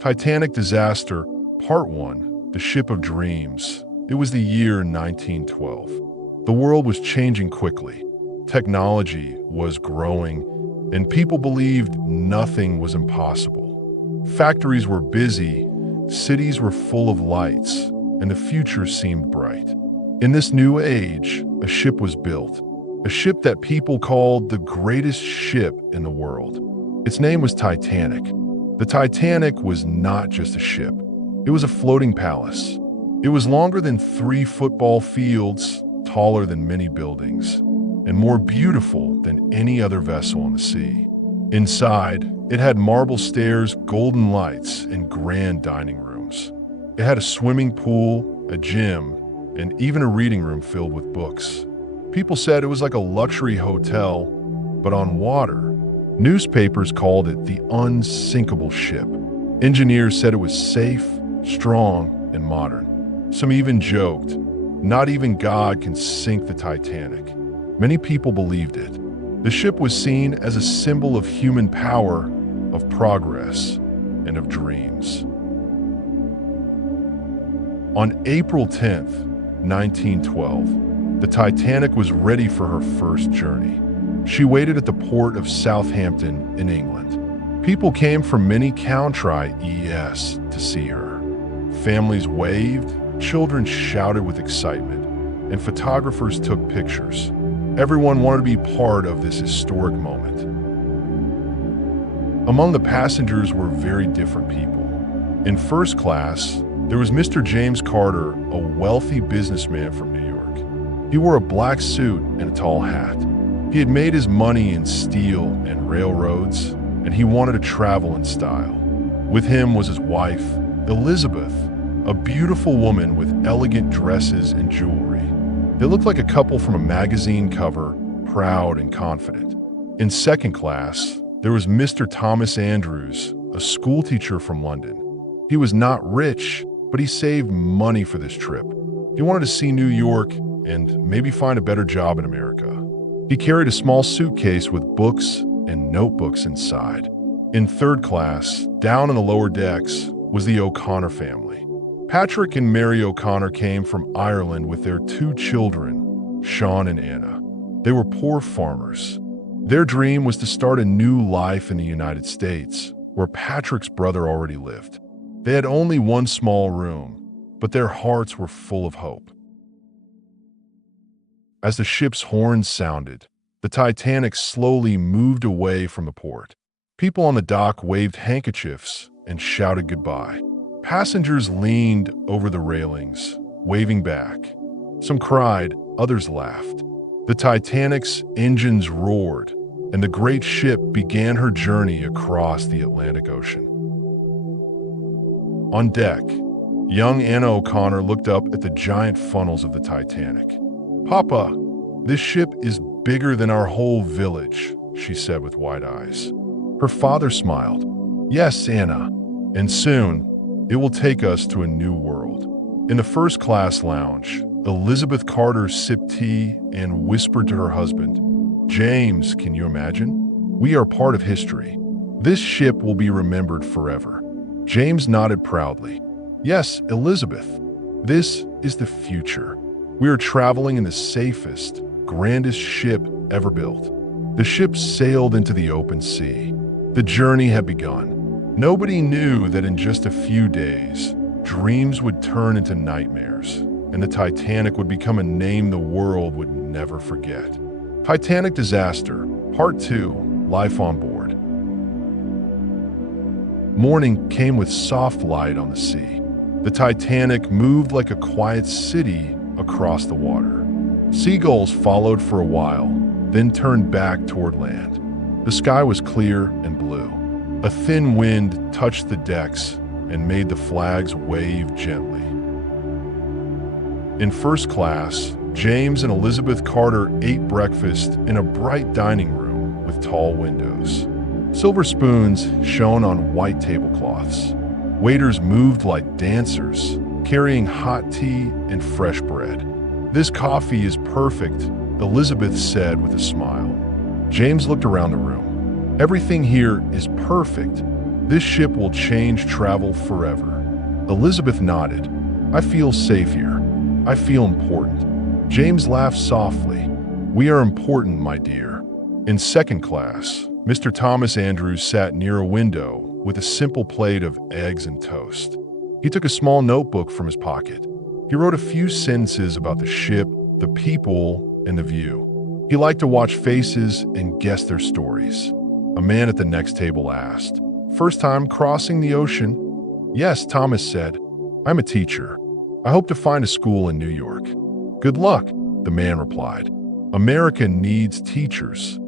Titanic Disaster, Part 1, The Ship of Dreams. It was the year 1912. The world was changing quickly. Technology was growing, and people believed nothing was impossible. Factories were busy, cities were full of lights, and the future seemed bright. In this new age, a ship was built, a ship that people called the greatest ship in the world. Its name was Titanic. The Titanic was not just a ship. It was a floating palace. It was longer than 3 football fields, taller than many buildings, and more beautiful than any other vessel on the sea. Inside, it had marble stairs, golden lights, and grand dining rooms. It had a swimming pool, a gym, and even a reading room filled with books. People said it was like a luxury hotel, but on water. Newspapers called it the unsinkable ship. Engineers said it was safe, strong, and modern. Some even joked, not even God can sink the Titanic. Many people believed it. The ship was seen as a symbol of human power, of progress, and of dreams. On April 10th, 1912, the Titanic was ready for her first journey. She waited at the port of Southampton in England. People came from many countries to see her. Families waved, children shouted with excitement, and photographers took pictures. Everyone wanted to be part of this historic moment. Among the passengers were very different people. In first class, there was Mr. James Carter, a wealthy businessman from New York. He wore a black suit and a tall hat. He had made his money in steel and railroads, and he wanted to travel in style. With him was his wife, Elizabeth, a beautiful woman with elegant dresses and jewelry. They looked like a couple from a magazine cover, proud and confident. In second class, there was Mr. Thomas Andrews, a schoolteacher from London. He was not rich, but he saved money for this trip. He wanted to see New York and maybe find a better job in America. He carried a small suitcase with books and notebooks inside. In third class, down in the lower decks, was the O'Connor family. Patrick and Mary O'Connor came from Ireland with their 2 children, Sean and Anna. They were poor farmers. Their dream was to start a new life in the United States, where Patrick's brother already lived. They had only one small room, but their hearts were full of hope. As the ship's horn sounded, the Titanic slowly moved away from the port. People on the dock waved handkerchiefs and shouted goodbye. Passengers leaned over the railings, waving back. Some cried, others laughed. The Titanic's engines roared, and the great ship began her journey across the Atlantic Ocean. On deck, young Anna O'Connor looked up at the giant funnels of the Titanic. "Papa, this ship is bigger than our whole village," she said with wide eyes. Her father smiled. "Yes, Anna, and soon it will take us to a new world." In the first class lounge, Elizabeth Carter sipped tea and whispered to her husband, "James, can you imagine? We are part of history. This ship will be remembered forever." James nodded proudly. "Yes, Elizabeth, this is the future. We are traveling in the safest, grandest ship ever built." The ship sailed into the open sea. The journey had begun. Nobody knew that in just a few days, dreams would turn into nightmares, and the Titanic would become a name the world would never forget. Titanic Disaster, Part 2, Life on Board. Morning came with soft light on the sea. The Titanic moved like a quiet city across the water. Seagulls followed for a while, then turned back toward land. The sky was clear and blue. A thin wind touched the decks and made the flags wave gently. In first class, James and Elizabeth Carter ate breakfast in a bright dining room with tall windows. Silver spoons shone on white tablecloths. Waiters moved like dancers, carrying hot tea and fresh bread. "This coffee is perfect," Elizabeth said with a smile. James looked around the room. "Everything here is perfect. This ship will change travel forever. Elizabeth nodded. I feel safe here. I feel important. James laughed softly. We are important, my dear. In second class, Mr. Thomas Andrews sat near a window with a simple plate of eggs and toast. He took a small notebook from his pocket. He wrote a few sentences about the ship, the people, and the view. He liked to watch faces and guess their stories. A man at the next table asked, "First time crossing the ocean?" "Yes," Thomas said. "I'm a teacher. I hope to find a school in New York." "Good luck," the man replied. "America needs teachers."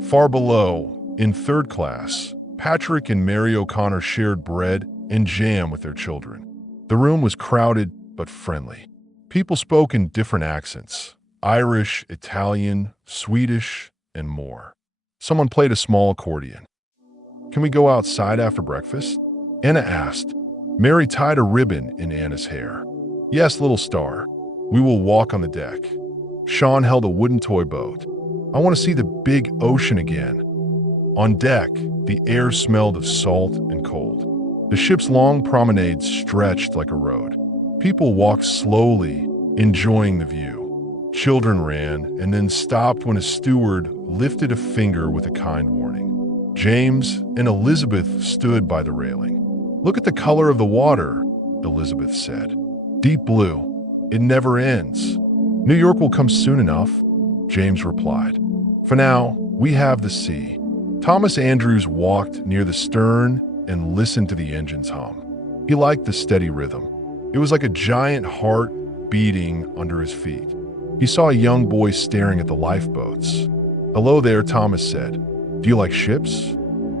Far below, in third class, Patrick and Mary O'Connor shared bread and jam with their children. The room was crowded but friendly. People spoke in different accents: Irish, Italian, Swedish, and more. Someone played a small accordion. "Can we go outside after breakfast?" Anna asked. Mary tied a ribbon in Anna's hair. "Yes, little star. We will walk on the deck." Sean held a wooden toy boat. "I want to see the big ocean again." On deck, the air smelled of salt and cold. The ship's long promenade stretched like a road. People walked slowly, enjoying the view. Children ran and then stopped when a steward lifted a finger with a kind warning. James and Elizabeth stood by the railing. "Look at the color of the water," Elizabeth said. "Deep blue. It never ends." "New York will come soon enough," James replied. "For now, we have the sea." Thomas Andrews walked near the stern and listened to the engine's hum. He liked the steady rhythm. It was like a giant heart beating under his feet. He saw a young boy staring at the lifeboats. "Hello there," Thomas said. "Do you like ships?"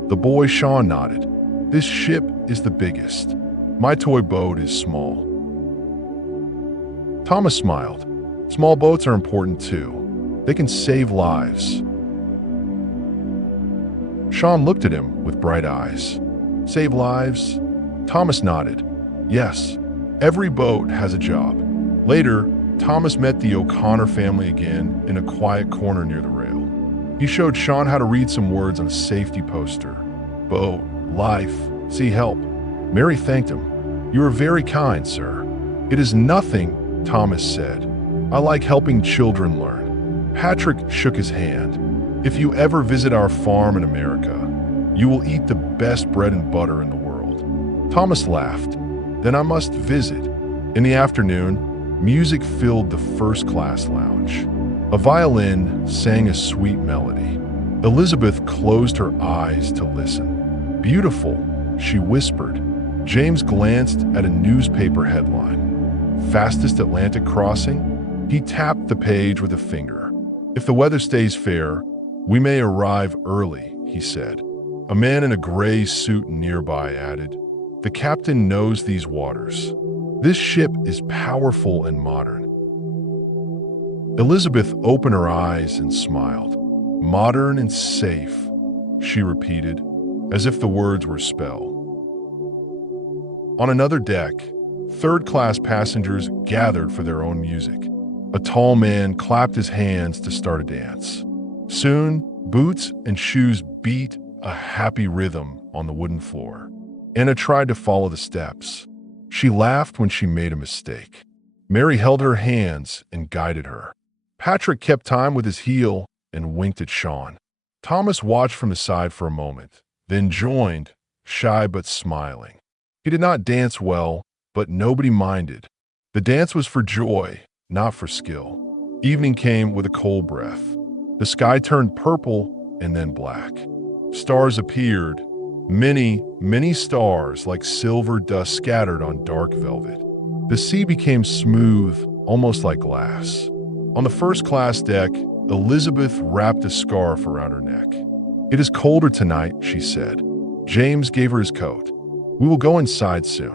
The boy, Sean, nodded. "This ship is the biggest. My toy boat is small." Thomas smiled. "Small boats are important too. They can save lives." Sean looked at him with bright eyes. "Save lives?" Thomas nodded. "Yes, every boat has a job." Later, Thomas met the O'Connor family again in a quiet corner near the rail. He showed Sean how to read some words on a safety poster. Boat, life, sea, help. Mary thanked him. "You are very kind, sir." "It is nothing," Thomas said. "I like helping children learn." Patrick shook his hand. "If you ever visit our farm in America, you will eat the best bread and butter in the world." Thomas laughed. "Then I must visit." In the afternoon, music filled the first-class lounge. A violin sang a sweet melody. Elizabeth closed her eyes to listen. "Beautiful," she whispered. James glanced at a newspaper headline. "Fastest Atlantic crossing?" He tapped the page with a finger. "If the weather stays fair, we may arrive early," he said. A man in a gray suit nearby added, "The captain knows these waters. This ship is powerful and modern." Elizabeth opened her eyes and smiled. "Modern and safe," she repeated, as if the words were a spell. On another deck, third-class passengers gathered for their own music. A tall man clapped his hands to start a dance. Soon, boots and shoes beat a happy rhythm on the wooden floor. Anna tried to follow the steps. She laughed when she made a mistake. Mary held her hands and guided her. Patrick kept time with his heel and winked at Sean. Thomas watched from the side for a moment, then joined, shy but smiling. He did not dance well, but nobody minded. The dance was for joy, not for skill. Evening came with a cold breath. The sky turned purple and then black. Stars appeared. Many, many stars like silver dust scattered on dark velvet. The sea became smooth, almost like glass. On the first-class deck, Elizabeth wrapped a scarf around her neck. "It is colder tonight," she said. James gave her his coat. "We will go inside soon."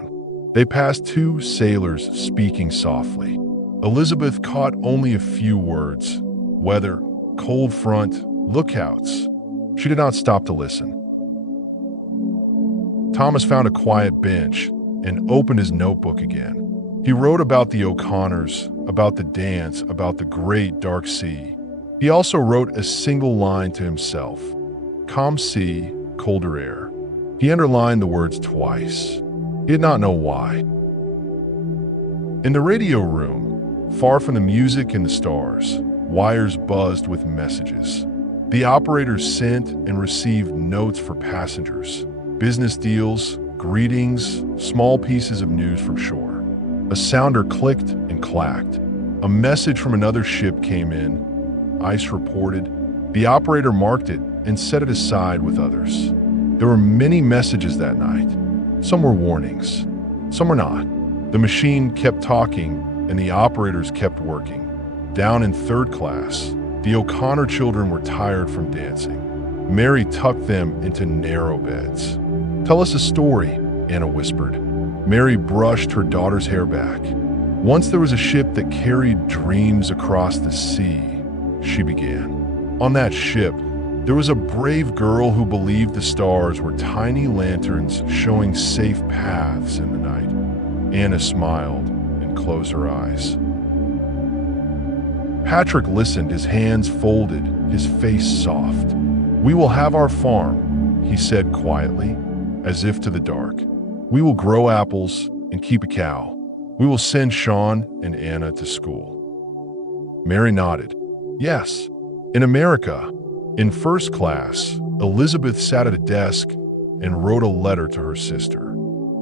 They passed two sailors speaking softly. Elizabeth caught only a few words: weather, cold front, lookouts. She did not stop to listen. Thomas found a quiet bench and opened his notebook again. He wrote about the O'Connors, about the dance, about the great dark sea. He also wrote a single line to himself: "Calm sea, colder air." He underlined the words twice. He did not know why. In the radio room, far from the music and the stars, wires buzzed with messages. The operators sent and received notes for passengers, business deals, greetings, small pieces of news from shore. A sounder clicked and clacked. A message from another ship came in. ICE reported. The operator marked it and set it aside with others. There were many messages that night. Some were warnings, some were not. The machine kept talking and the operators kept working. Down in third class, the O'Connor children were tired from dancing. Mary tucked them into narrow beds. "Tell us a story," Anna whispered. Mary brushed her daughter's hair back. "Once there was a ship that carried dreams across the sea," she began. "On that ship, there was a brave girl who believed the stars were tiny lanterns showing safe paths in the night." Anna smiled and closed her eyes. Patrick listened, his hands folded, his face soft. "We will have our farm," he said quietly, as if to the dark. "We will grow apples and keep a cow. We will send Sean and Anna to school." Mary nodded. "Yes, in America." In first class, Elizabeth sat at a desk and wrote a letter to her sister.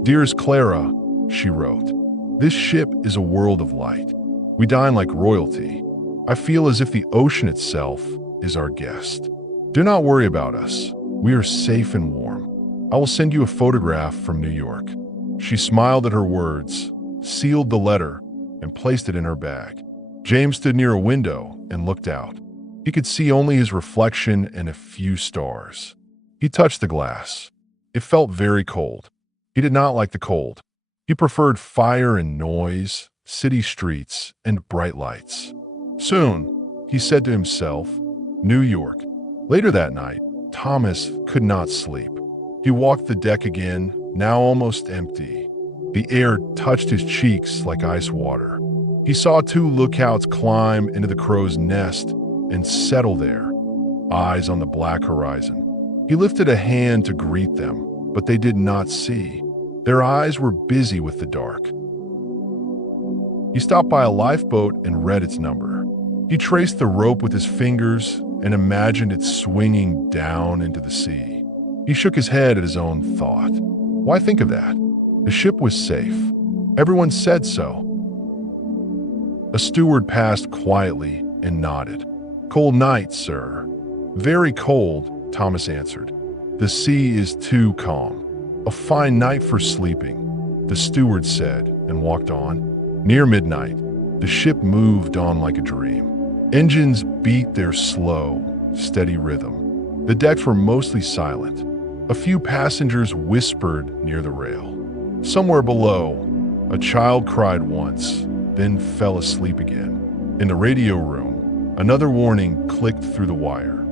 "Dearest Clara," she wrote, "this ship is a world of light. We dine like royalty. I feel as if the ocean itself is our guest. Do not worry about us. We are safe and warm. I will send you a photograph from New York." She smiled at her words, sealed the letter, and placed it in her bag. James stood near a window and looked out. He could see only his reflection and a few stars. He touched the glass. It felt very cold. He did not like the cold. He preferred fire and noise, city streets, and bright lights. "Soon," he said to himself, "New York." Later that night, Thomas could not sleep. He walked the deck again, now almost empty. The air touched his cheeks like ice water. He saw two lookouts climb into the crow's nest and settle there, eyes on the black horizon. He lifted a hand to greet them, but they did not see. Their eyes were busy with the dark. He stopped by a lifeboat and read its number. He traced the rope with his fingers and imagined it swinging down into the sea. He shook his head at his own thought. Why think of that? The ship was safe. Everyone said so. A steward passed quietly and nodded. "Cold night, sir." "Very cold," Thomas answered. "The sea is too calm. A fine night for sleeping," the steward said and walked on. Near midnight, the ship moved on like a dream. Engines beat their slow, steady rhythm. The decks were mostly silent. A few passengers whispered near the rail. Somewhere below, a child cried once, then fell asleep again. In the radio room, another warning clicked through the wire.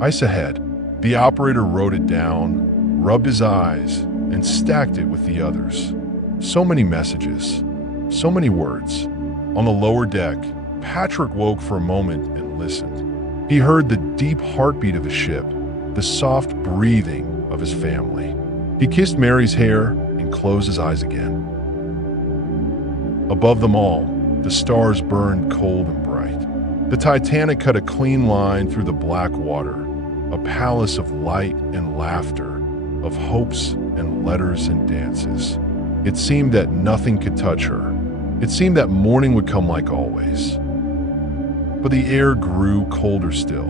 "Ice ahead." The operator wrote it down, rubbed his eyes, and stacked it with the others. So many messages, so many words. On the lower deck, Patrick woke for a moment and listened. He heard the deep heartbeat of the ship, the soft breathing of his family. He kissed Mary's hair and closed his eyes again. Above them all, the stars burned cold and bright. The Titanic cut a clean line through the black water, a palace of light and laughter, of hopes and letters and dances. It seemed that nothing could touch her. It seemed that morning would come like always. But the air grew colder still,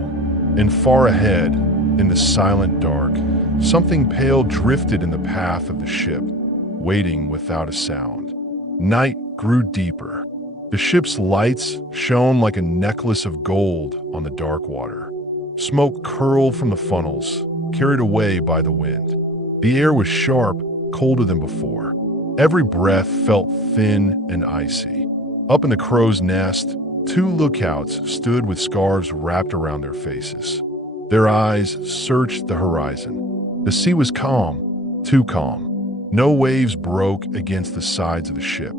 and far ahead, in the silent dark, something pale drifted in the path of the ship, waiting without a sound. Night grew deeper. The ship's lights shone like a necklace of gold on the dark water. Smoke curled from the funnels, carried away by the wind. The air was sharp, colder than before. Every breath felt thin and icy. Up in the crow's nest, two lookouts stood with scarves wrapped around their faces. Their eyes searched the horizon. The sea was calm, too calm. No waves broke against the sides of the ship.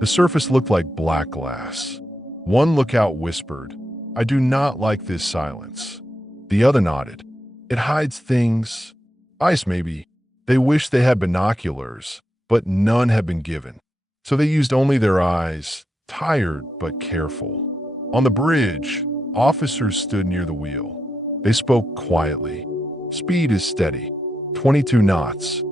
The surface looked like black glass. One lookout whispered, "I do not like this silence." The other nodded. "It hides things. Ice, maybe. They wished they had binoculars, but none had been given. So they used only their eyes, tired but careful. On the bridge, officers stood near the wheel. They spoke quietly. Speed is steady, 22 knots.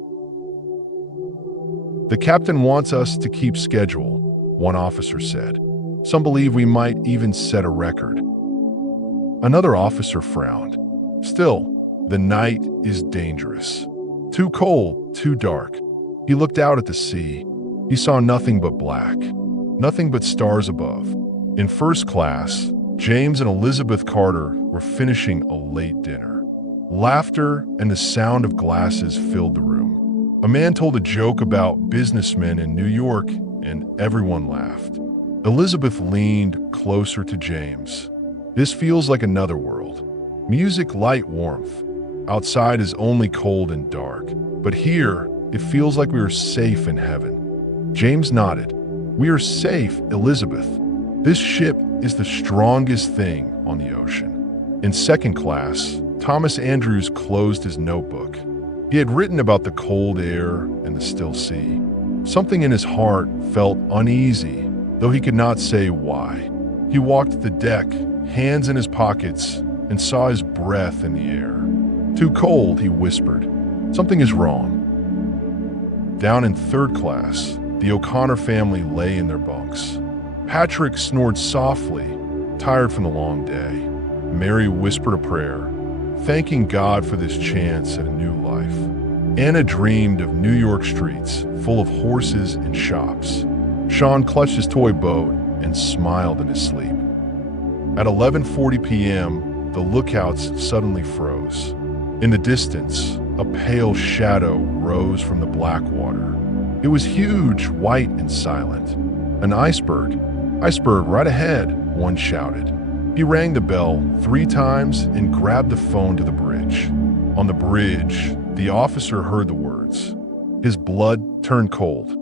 The captain wants us to keep schedule, one officer said. Some believe we might even set a record. Another officer frowned. Still, the night is dangerous. Too cold, too dark. He looked out at the sea. He saw nothing but black, nothing but stars above. In first class, James and Elizabeth Carter were finishing a late dinner. Laughter and the sound of glasses filled the room. A man told a joke about businessmen in New York, and everyone laughed. Elizabeth leaned closer to James. This feels like another world. Music, light, warmth. Outside is only cold and dark, but here it feels like we are safe in heaven. James nodded. We are safe, Elizabeth. This ship is the strongest thing on the ocean. In second class, Thomas Andrews closed his notebook. He had written about the cold air and the still sea. Something in his heart felt uneasy, though he could not say why. He walked the deck, hands in his pockets, and saw his breath in the air. Too cold, he whispered. Something is wrong. Down in third class, the O'Connor family lay in their bunks. Patrick snored softly, tired from the long day. Mary whispered a prayer, thanking God for this chance at a new life. Anna dreamed of New York streets full of horses and shops. Sean clutched his toy boat and smiled in his sleep. At 11:40 p.m., the lookouts suddenly froze. In the distance, a pale shadow rose from the black water. It was huge, white, and silent. An iceberg. Iceberg right ahead, one shouted. He rang the bell 3 times and grabbed the phone to the bridge. On the bridge, the officer heard the words. His blood turned cold.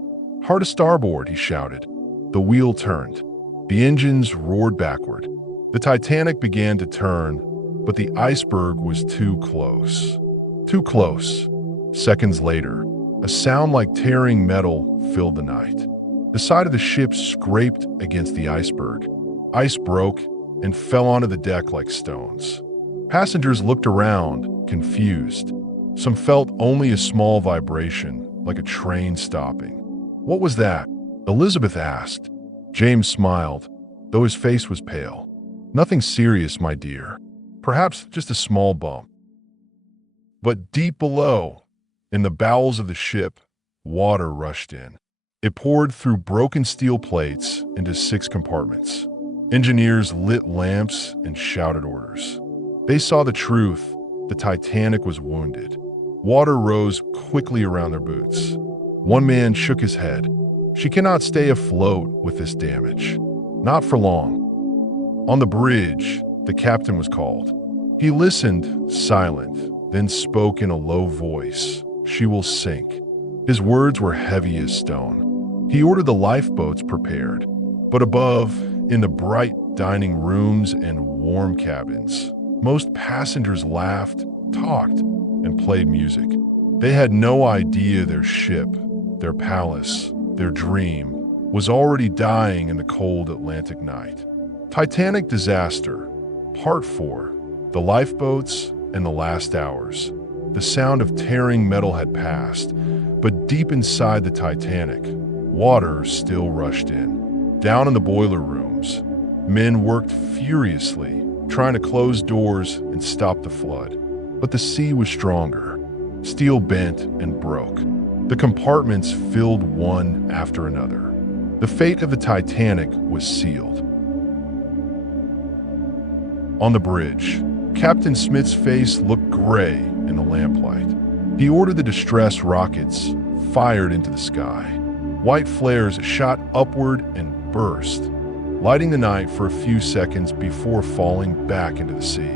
Hard a starboard, he shouted. The wheel turned. The engines roared backward. The Titanic began to turn, but the iceberg was too close. Too close. Seconds later, a sound like tearing metal filled the night. The side of the ship scraped against the iceberg. Ice broke and fell onto the deck like stones. Passengers looked around, confused. Some felt only a small vibration, like a train stopping. What was that? Elizabeth asked. James smiled, though his face was pale. Nothing serious, my dear. Perhaps just a small bump. But deep below, in the bowels of the ship, water rushed in. It poured through broken steel plates into 6 compartments. Engineers lit lamps and shouted orders. They saw the truth. The Titanic was wounded. Water rose quickly around their boots. One man shook his head. She cannot stay afloat with this damage. Not for long. On the bridge, the captain was called. He listened, silent, then spoke in a low voice. She will sink. His words were heavy as stone. He ordered the lifeboats prepared. But above, in the bright dining rooms and warm cabins, most passengers laughed, talked, and played music. They had no idea their ship, their palace, their dream, was already dying in the cold Atlantic night. Titanic Disaster, Part 4, The Lifeboats and the Last Hours. The sound of tearing metal had passed, but deep inside the Titanic, water still rushed in. Down in the boiler rooms, men worked furiously, trying to close doors and stop the flood. But the sea was stronger. Steel bent and broke. The compartments filled one after another. The fate of the Titanic was sealed. On the bridge, Captain Smith's face looked gray in the lamplight. He ordered the distress rockets fired into the sky. White flares shot upward and burst, lighting the night for a few seconds before falling back into the sea.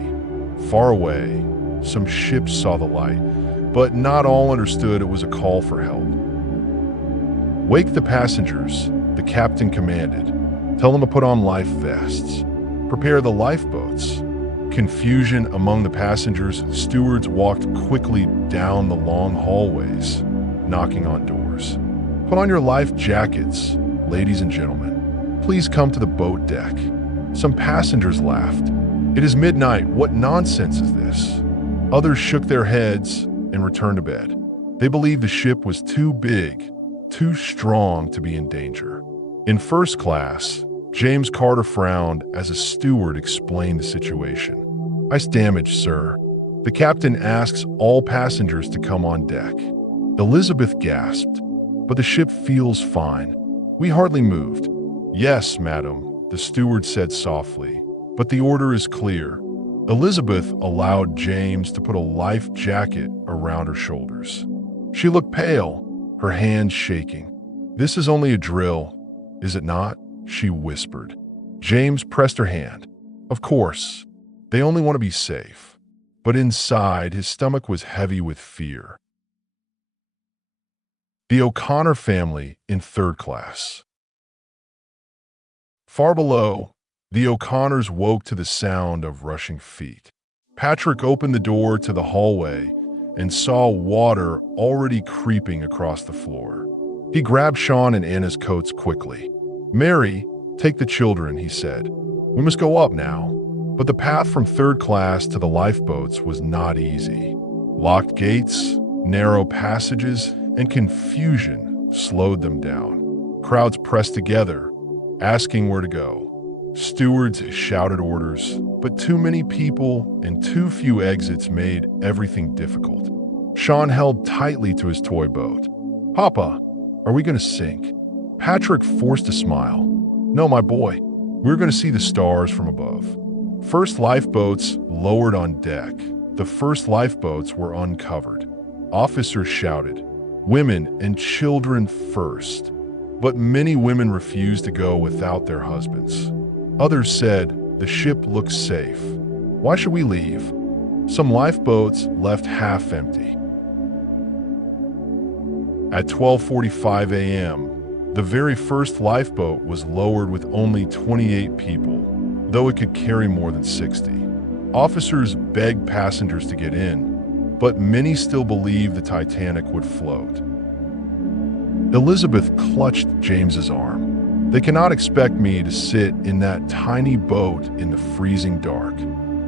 Far away, some ships saw the light, but not all understood it was a call for help. Wake the passengers, the captain commanded. Tell them to put on life vests. Prepare the lifeboats. Confusion among the passengers, stewards walked quickly down the long hallways, knocking on doors. Put on your life jackets, ladies and gentlemen. Please come to the boat deck. Some passengers laughed. It is midnight. What nonsense is this? Others shook their heads and returned to bed. They believed the ship was too big, too strong to be in danger. In first class, James Carter frowned as a steward explained the situation. "Ice damage, sir. The captain asks all passengers to come on deck." Elizabeth gasped, "But the ship feels fine. We hardly moved." "Yes, madam," the steward said softly, "but the order is clear." Elizabeth allowed James to put a life jacket around her shoulders. She looked pale, her hands shaking. "This is only a drill, is it not?" she whispered. James pressed her hand. "Of course, they only want to be safe." But inside, his stomach was heavy with fear. The O'Connor family in third class. Far below, the O'Connors woke to the sound of rushing feet. Patrick opened the door to the hallway and saw water already creeping across the floor. He grabbed Sean and Anna's coats quickly. "Mary, take the children," he said. "We must go up now." But the path from third class to the lifeboats was not easy. Locked gates, narrow passages, and confusion slowed them down. Crowds pressed together, asking where to go. Stewards shouted orders, but too many people and too few exits made everything difficult. Sean held tightly to his toy boat. "Papa, are we going to sink?" Patrick forced a smile. "No, my boy. We're going to see the stars from above." First lifeboats lowered on deck. The first lifeboats were uncovered. Officers shouted, "Women and children first." But many women refused to go without their husbands. Others said, "The ship looks safe. Why should we leave?" Some lifeboats left half empty. At 12:45 a.m., the very first lifeboat was lowered with only 28 people, though it could carry more than 60. Officers begged passengers to get in, but many still believed the Titanic would float. Elizabeth clutched James's arm. "They cannot expect me to sit in that tiny boat in the freezing dark."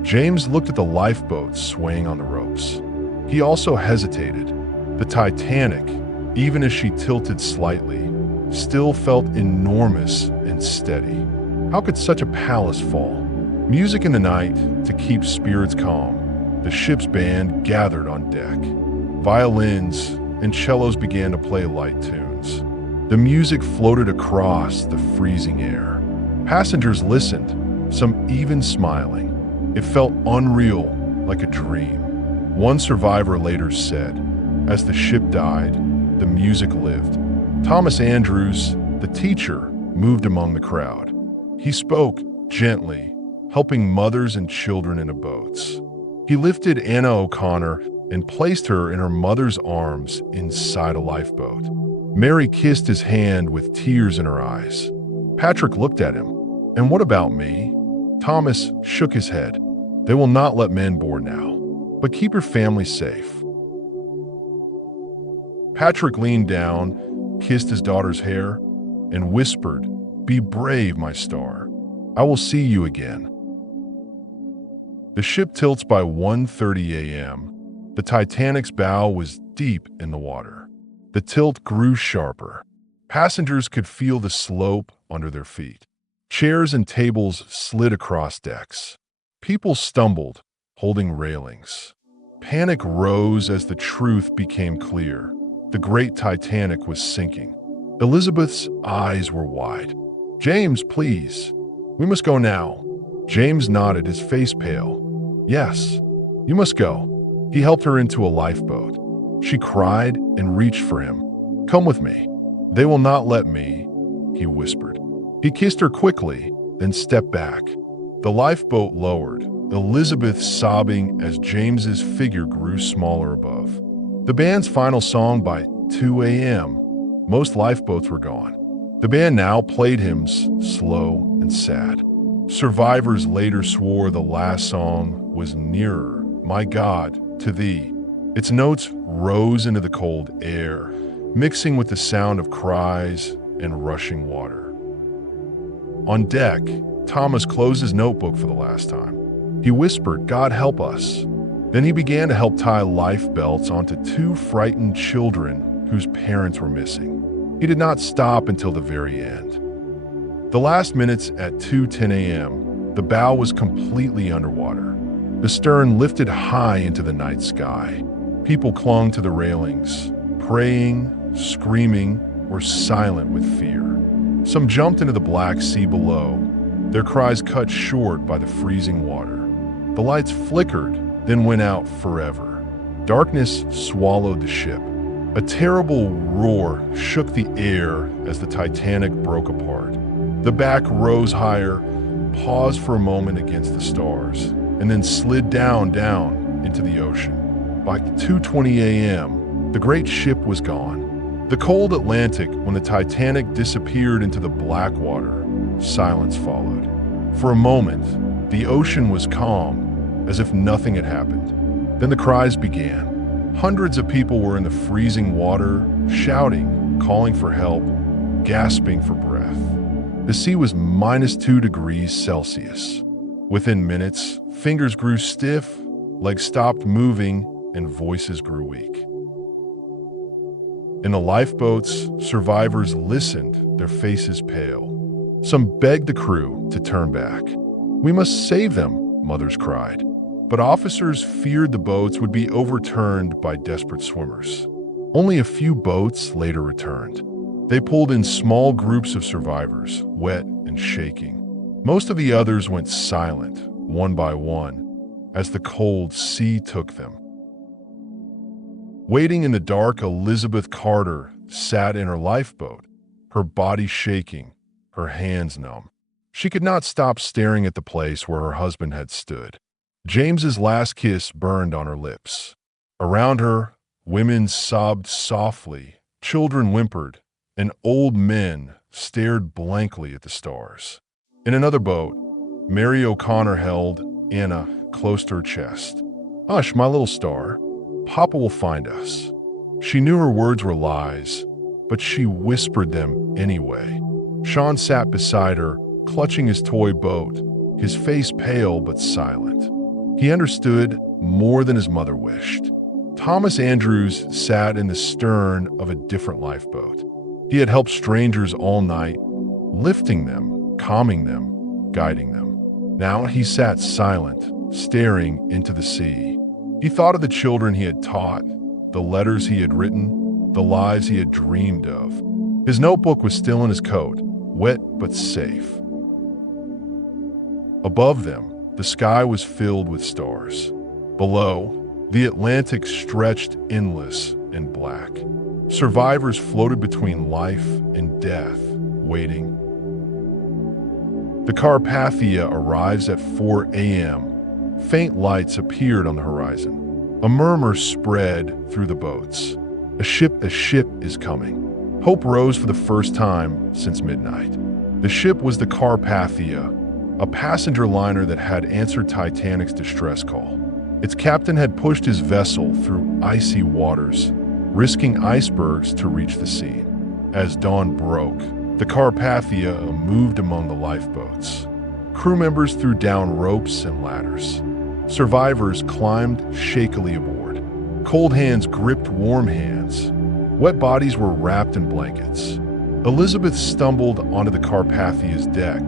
James looked at the lifeboat swaying on the ropes. He also hesitated. The Titanic, even as she tilted slightly, still felt enormous and steady. How could such a palace fall? Music in the night to keep spirits calm. The ship's band gathered on deck. Violins and cellos began to play light tunes. The music floated across the freezing air. Passengers listened, some even smiling. It felt unreal, like a dream. One survivor later said, "As the ship died, the music lived." Thomas Andrews, the teacher, moved among the crowd. He spoke gently, helping mothers and children into boats. He lifted Anna O'Connor and placed her in her mother's arms inside a lifeboat. Mary kissed his hand with tears in her eyes. Patrick looked at him. "And what about me?" Thomas shook his head. "They will not let men board now, but keep your family safe." Patrick leaned down, kissed his daughter's hair, and whispered, "Be brave, my star. I will see you again." The ship tilts by 1:30 a.m. The Titanic's bow was deep in the water. The tilt grew sharper. Passengers could feel the slope under their feet. Chairs and tables slid across decks. People stumbled, holding railings. Panic rose as the truth became clear. The great Titanic was sinking. Elizabeth's eyes were wide. "James, please. We must go now." James nodded, his face pale. "Yes, you must go." He helped her into a lifeboat. She cried and reached for him. "Come with me." "They will not let me," he whispered. He kissed her quickly, then stepped back. The lifeboat lowered, Elizabeth sobbing as James's figure grew smaller above. The band's final song by 2 a.m. Most lifeboats were gone. The band now played hymns, slow and sad. Survivors later swore the last song was nearer, my God, to thee. Its notes rose into the cold air, mixing with the sound of cries and rushing water. On deck, Thomas closed his notebook for the last time. He whispered, "God help us." Then he began to help tie life belts onto two frightened children whose parents were missing. He did not stop until the very end. The last minutes at 2:10 a.m., the bow was completely underwater. The stern lifted high into the night sky. People clung to the railings, praying, screaming, or silent with fear. Some jumped into the Black Sea below, their cries cut short by the freezing water. The lights flickered, then went out forever. Darkness swallowed the ship. A terrible roar shook the air as the Titanic broke apart. The back rose higher, paused for a moment against the stars, and then slid down into the ocean. By 2:20 a.m., the great ship was gone. The cold Atlantic, when the Titanic disappeared into the black water, silence followed. For a moment, the ocean was calm, as if nothing had happened. Then the cries began. Hundreds of people were in the freezing water, shouting, calling for help, gasping for breath. The sea was -2 degrees Celsius. Within minutes, fingers grew stiff, legs stopped moving, and voices grew weak. In the lifeboats, survivors listened, their faces pale. Some begged the crew to turn back. "We must save them," mothers cried. But officers feared the boats would be overturned by desperate swimmers. Only a few boats later returned. They pulled in small groups of survivors, wet and shaking. Most of the others went silent, one by one, as the cold sea took them. Waiting in the dark, Elizabeth Carter sat in her lifeboat, her body shaking, her hands numb. She could not stop staring at the place where her husband had stood. James's last kiss burned on her lips. Around her, women sobbed softly, children whimpered, and old men stared blankly at the stars. In another boat, Mary O'Connor held Anna close to her chest. "Hush, my little star. Papa will find us." She knew her words were lies, but she whispered them anyway. Sean sat beside her, clutching his toy boat, his face pale but silent. He understood more than his mother wished. Thomas Andrews sat in the stern of a different lifeboat. He had helped strangers all night, lifting them, calming them, guiding them. Now he sat silent, staring into the sea. He thought of the children he had taught, the letters he had written, the lives he had dreamed of. His notebook was still in his coat, wet but safe. Above them, the sky was filled with stars. Below, the Atlantic stretched endless and black. Survivors floated between life and death, waiting. The Carpathia arrives at 4 a.m. Faint lights appeared on the horizon. A murmur spread through the boats. A ship is coming. Hope rose for the first time since midnight. The ship was the Carpathia, a passenger liner that had answered Titanic's distress call. Its captain had pushed his vessel through icy waters, risking icebergs to reach the scene. As dawn broke, the Carpathia moved among the lifeboats. Crew members threw down ropes and ladders. Survivors climbed shakily aboard. Cold hands gripped warm hands. Wet bodies were wrapped in blankets. Elizabeth stumbled onto the Carpathia's deck,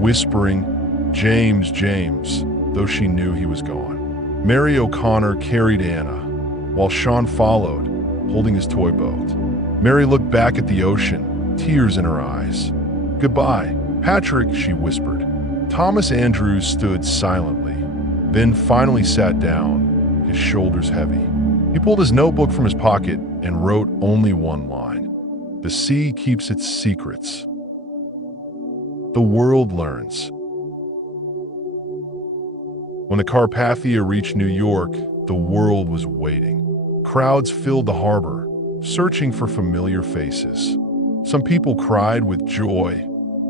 whispering, "James, James," though she knew he was gone. Mary O'Connor carried Anna, while Sean followed, holding his toy boat. Mary looked back at the ocean, tears in her eyes. "Goodbye, Patrick," she whispered. Thomas Andrews stood silently, then finally sat down, his shoulders heavy. He pulled his notebook from his pocket and wrote only one line. "The sea keeps its secrets. The world learns." When the Carpathia reached New York, the world was waiting. Crowds filled the harbor, searching for familiar faces. Some people cried with joy,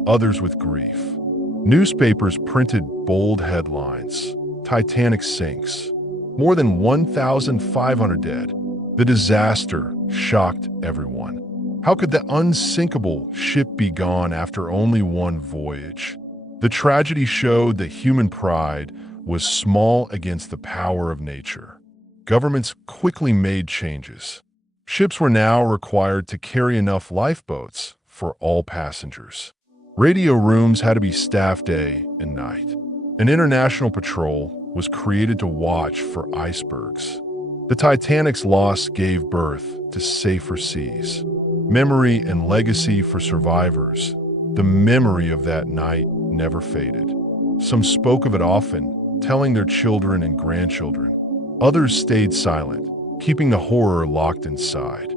others with grief. Newspapers printed bold headlines. Titanic sinks. More than 1,500 dead. The disaster shocked everyone. How could the unsinkable ship be gone after only one voyage? The tragedy showed that human pride was small against the power of nature. Governments quickly made changes. Ships were now required to carry enough lifeboats for all passengers. Radio rooms had to be staffed day and night. An international patrol was created to watch for icebergs. The Titanic's loss gave birth to safer seas. Memory and legacy for survivors. The memory of that night never faded. Some spoke of it often, telling their children and grandchildren. Others stayed silent, keeping the horror locked inside.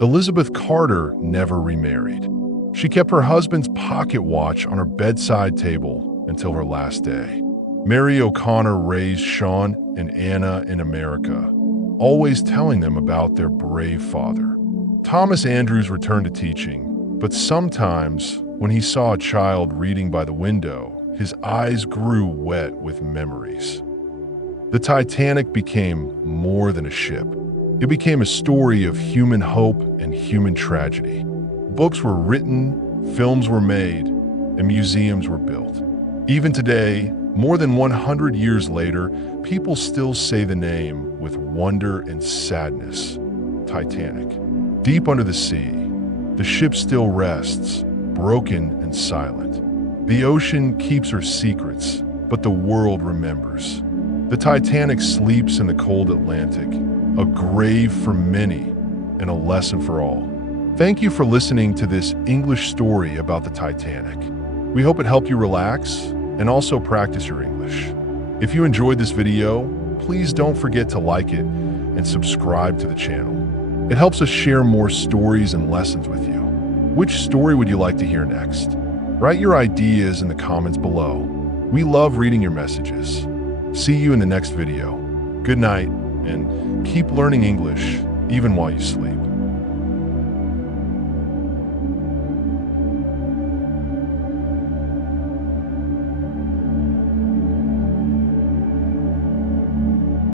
Elizabeth Carter never remarried. She kept her husband's pocket watch on her bedside table until her last day. Mary O'Connor raised Sean and Anna in America, always telling them about their brave father. Thomas Andrews returned to teaching, but sometimes when he saw a child reading by the window, his eyes grew wet with memories. The Titanic became more than a ship. It became a story of human hope and human tragedy. Books were written, films were made, and museums were built. Even today, more than 100 years later, people still say the name with wonder and sadness. Titanic. Deep under the sea, the ship still rests, broken and silent. The ocean keeps her secrets, but the world remembers. The Titanic sleeps in the cold Atlantic, a grave for many and a lesson for all. Thank you for listening to this English story about the Titanic. We hope it helped you relax and also practice your English. If you enjoyed this video, please don't forget to like it and subscribe to the channel. It helps us share more stories and lessons with you. Which story would you like to hear next? Write your ideas in the comments below. We love reading your messages. See you in the next video. Good night, and keep learning English even while you sleep.